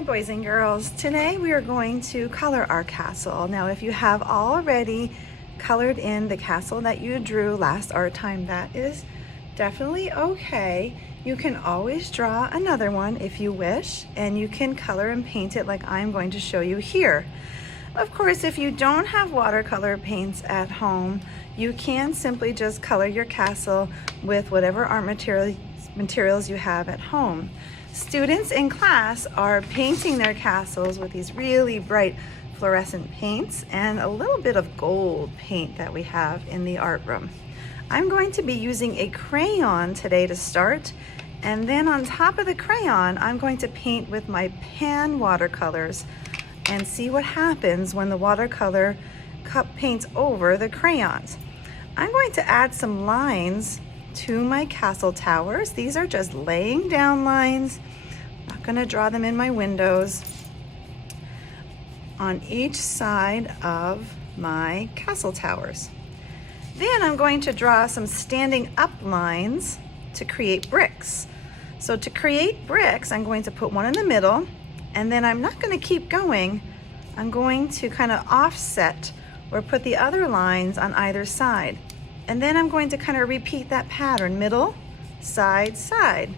Hi boys and girls, today we are going to color our castle. Now if you have already colored in the castle that you drew last art time, that is definitely okay. You can always draw another one if you wish, and you can color and paint it like I'm going to show you here. Of course, if you don't have watercolor paints at home, you can simply just color your castle with whatever art materials you have at home. Students in class are painting their castles with these really bright fluorescent paints and a little bit of gold paint that we have in the art room. I'm going to be using a crayon today to start, and then on top of the crayon I'm going to paint with my pan watercolors and see what happens when the watercolor cup paints over the crayons. I'm going to add some lines to my castle towers. These are just laying down lines. I'm not going to draw them in my windows. On each side of my castle towers. Then I'm going to draw some standing up lines to create bricks. So to create bricks, I'm going to put one in the middle, and then I'm not going to keep going. I'm going to kind of offset or put the other lines on either side. And then I'm going to kind of repeat that pattern, middle, side, side,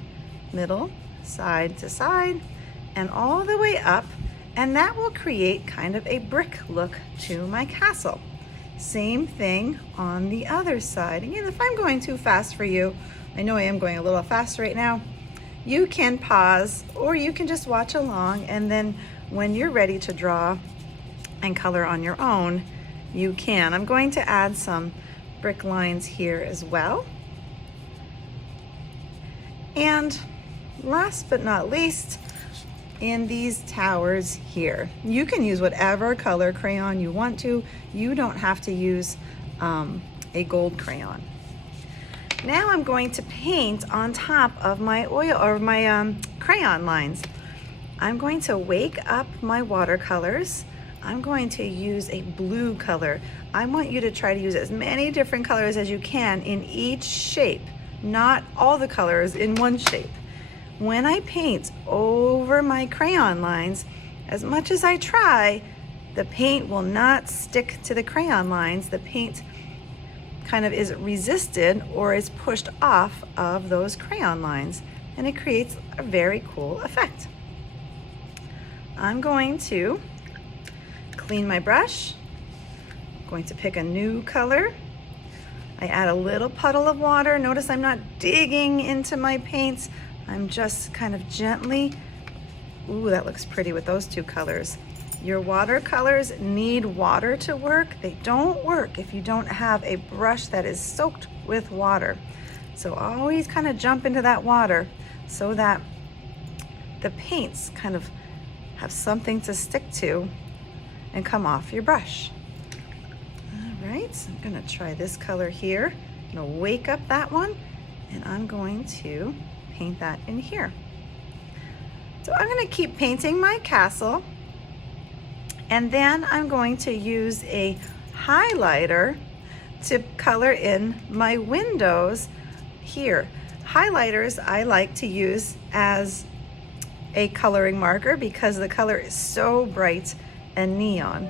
middle, side to side, and all the way up. And that will create kind of a brick look to my castle. Same thing on the other side. Again, if I'm going too fast for you, I know I am going a little fast right now, you can pause or you can just watch along, and then when you're ready to draw and color on your own, you can. I'm going to add some brick lines here as well. And last but not least, in these towers here, you can use whatever color crayon you want to. You don't have to use a gold crayon. Now I'm going to paint on top of my oil or my crayon lines. I'm going to wake up my watercolors. I'm going to use a blue color. I want you to try to use as many different colors as you can in each shape, not all the colors in one shape. When I paint over my crayon lines, as much as I try, the paint will not stick to the crayon lines. The paint kind of is resisted or is pushed off of those crayon lines, and it creates a very cool effect. I'm going to clean my brush. I'm going to pick a new color. I add a little puddle of water. Notice I'm not digging into my paints. I'm just kind of gently, ooh, that looks pretty with those two colors. Your watercolors need water to work. They don't work if you don't have a brush that is soaked with water. So always kind of jump into that water so that the paints kind of have something to stick to and come off your brush. All right, so I'm gonna try this color here. I'm gonna wake up that one, and I'm going to paint that in here. So I'm gonna keep painting my castle, and then I'm going to use a highlighter to color in my windows here. Highlighters I like to use as a coloring marker because the color is so bright and neon.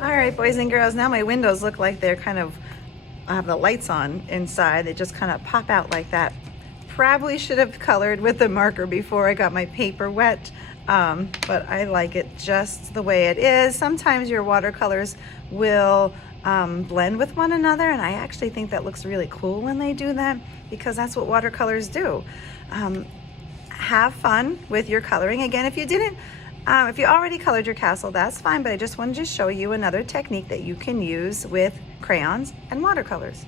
All right, boys and girls, now my windows look like they're kind of, I have the lights on inside. They just kind of pop out like that. Probably should have colored with the marker before I got my paper wet, but I like it just the way it is. Sometimes your watercolors will blend with one another, and I actually think that looks really cool when they do that, because that's what watercolors do. Have fun with your coloring. Again, if you already colored your castle, that's fine, but I just wanted to show you another technique that you can use with crayons and watercolors.